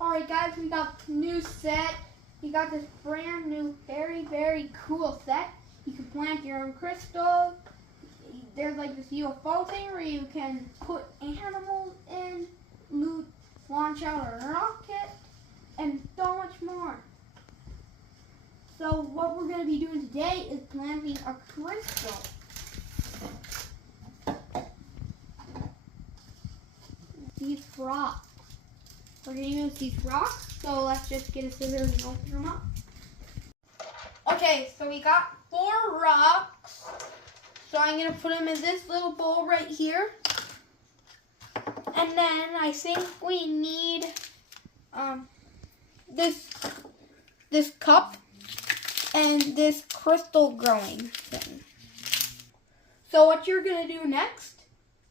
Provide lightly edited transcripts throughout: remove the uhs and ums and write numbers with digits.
Alright guys, we got a new set. We got this brand new, very cool set. You can plant your own crystal. There's like this UFO thing where you can put animals in, launch out a rocket, and so much more. So what we're going to be doing today is planting a crystal. These rocks. We're going to use these rocks, so let's just get a scissors and open them up. Okay, so we got 4 rocks. So I'm going to put them in this little bowl right here. And then I think we need this cup and this crystal growing thing. So what you're going to do next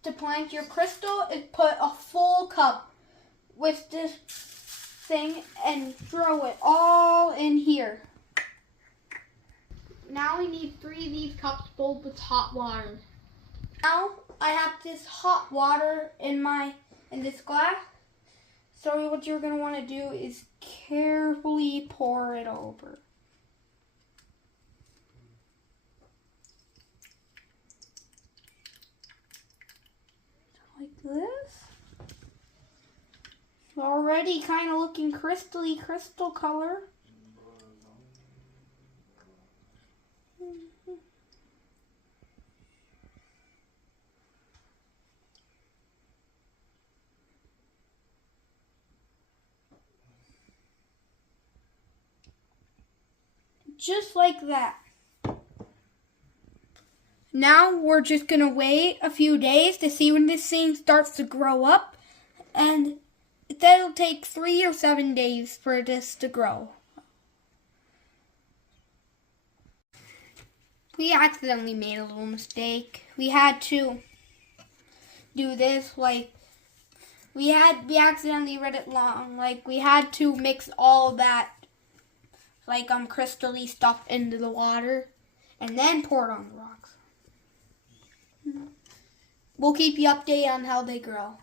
to plant your crystal is put a full cup with this thing and throw it all in here. Now we need 3 of these cups filled with hot water. Now I have this hot water in this glass. So what you're going to want to do is carefully pour it over. Like this. It's already kind of looking crystal color. Just like that. Now we're just going to wait a few days to see when this thing starts to grow up. And that'll take 3 or 7 days for this to grow. We accidentally made a little mistake. We had to do this we accidentally read it wrong. We had to mix all that crystally stuff into the water and then pour it on the rocks. We'll keep you updated on how they grow.